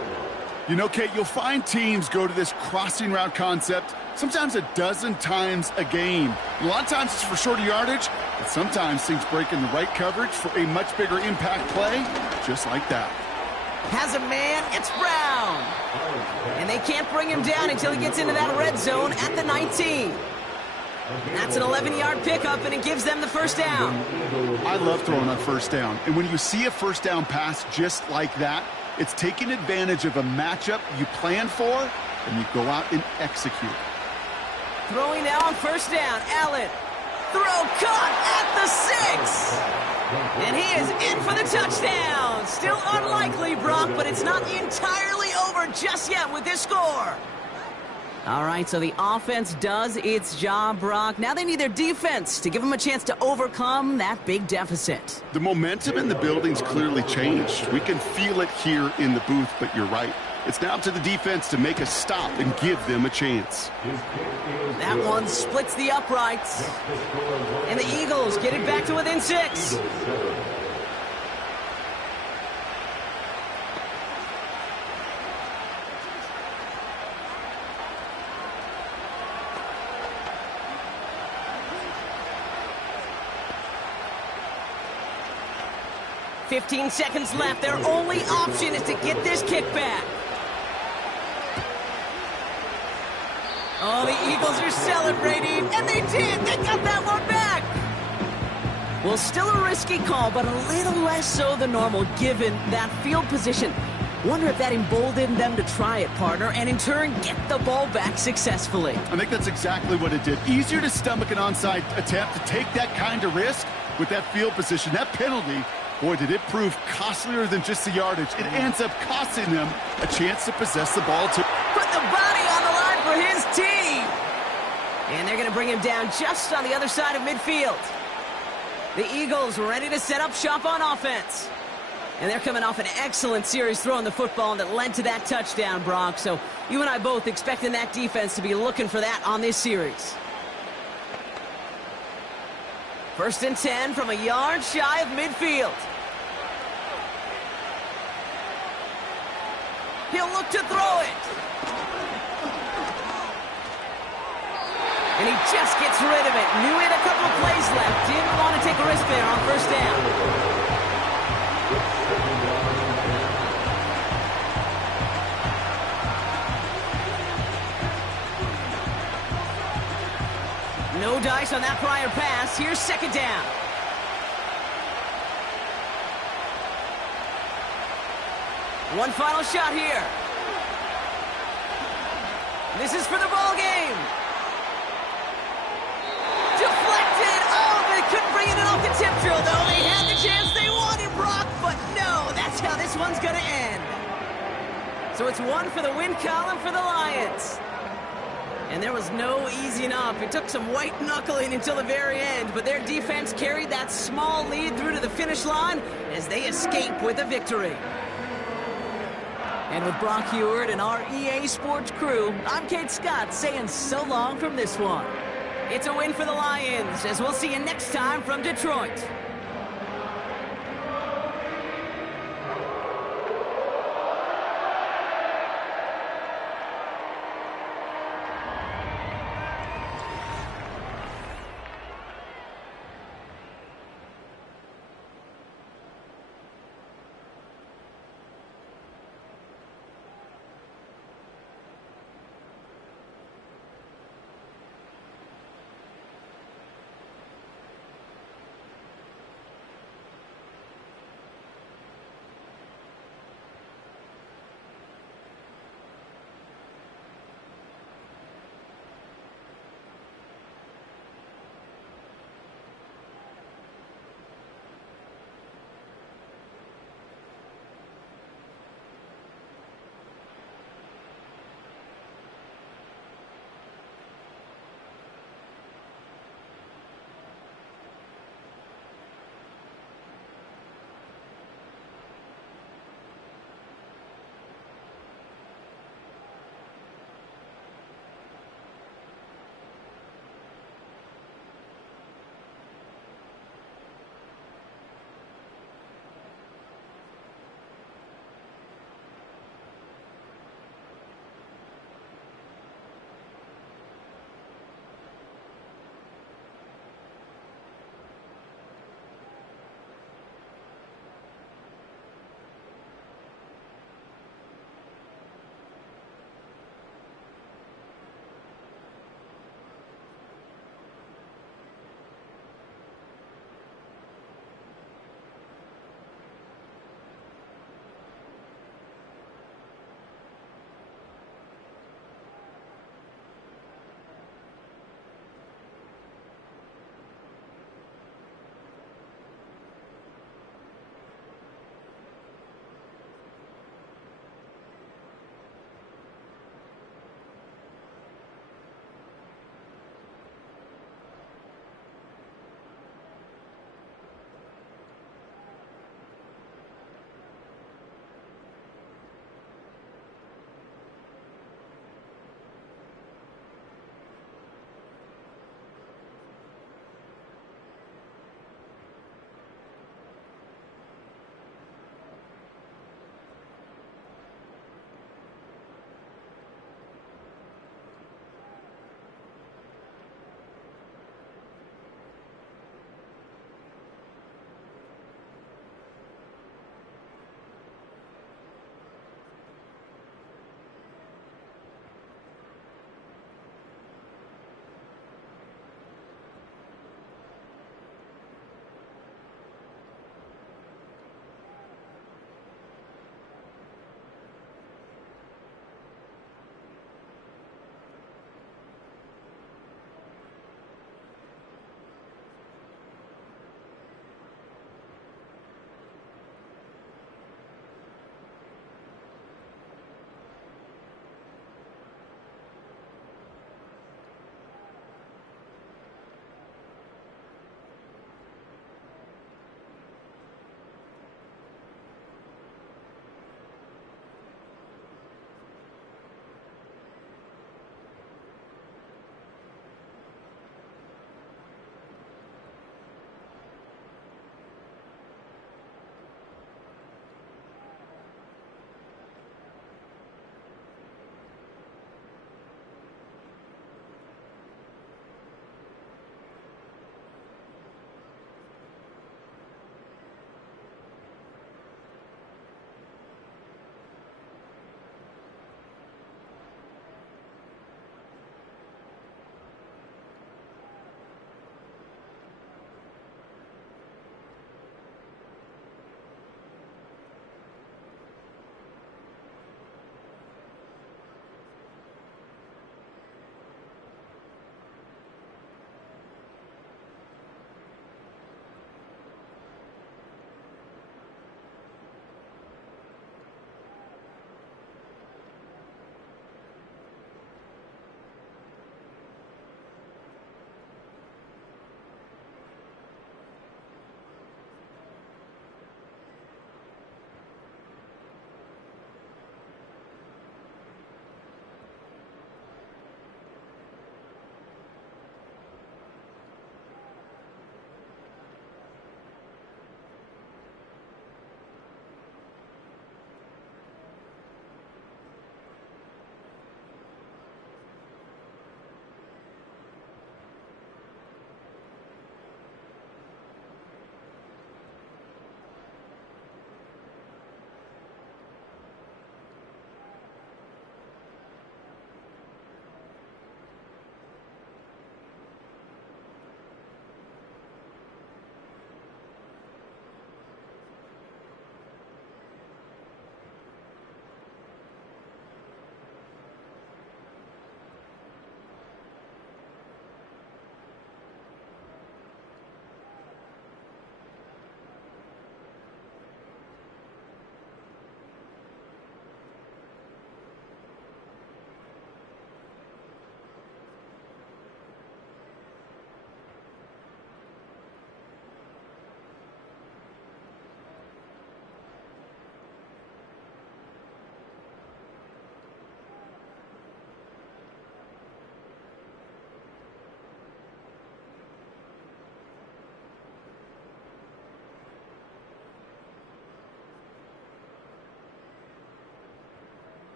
You know, Kate, you'll find teams go to this crossing route concept sometimes a dozen times a game. A lot of times it's for shorter yardage, but sometimes things break in the right coverage for a much bigger impact play, just like that. Has a man, it's Brown. And they can't bring him down until he gets into that red zone at the 19. That's an 11-yard pickup, and it gives them the first down. I love throwing on first down. And when you see a first down pass just like that, it's taking advantage of a matchup you plan for, and you go out and execute. Throwing now on first down. Allen. Throw caught at the 6. And he is in for the touchdown. Still unlikely, Brock, but it's not entirely over just yet with this score. All right, so the offense does its job, Brock. Now they need their defense to give them a chance to overcome that big deficit. The momentum in the building's clearly changed. We can feel it here in the booth, but you're right. It's now up to the defense to make a stop and give them a chance. That one splits the uprights. And the Eagles get it back to within 6. "15 seconds left. Their only option is to get this kick back. Oh, the Eagles are celebrating, and they did. They got that one back. Well, still a risky call, but a little less so than normal given that field position. Wonder if that emboldened them to try it, partner, and in turn get the ball back successfully. I think that's exactly what it did. Easier to stomach an onside attempt, to take that kind of risk with that field position. That penalty, boy, did it prove costlier than just the yardage. It ends up costing them a chance to possess the ball too. Put the body on the line for his team. And they're going to bring him down just on the other side of midfield. The Eagles ready to set up shop on offense. And they're coming off an excellent series throwing the football that led to that touchdown, Brock. So you and I both expecting that defense to be looking for that on this series. 1st and 10 from a yard shy of midfield. He'll look to throw it. And he just gets rid of it. Knew he had a couple of plays left. Didn't want to take a risk there on first down. No dice on that prior pass. Here's 2nd down. One final shot here. This is for the ball game. Deflected. Oh, they couldn't bring it in off the tip drill, though. They had the chance they wanted, Brock, but no, that's how this one's going to end. So it's one for the win column for the Lions. And there was no easing up. It took some white knuckling until the very end, but their defense carried that small lead through to the finish line as they escape with a victory. And with Brock Huard and our EA Sports crew, I'm Kate Scott saying so long from this one. It's a win for the Lions, as we'll see you next time from Detroit.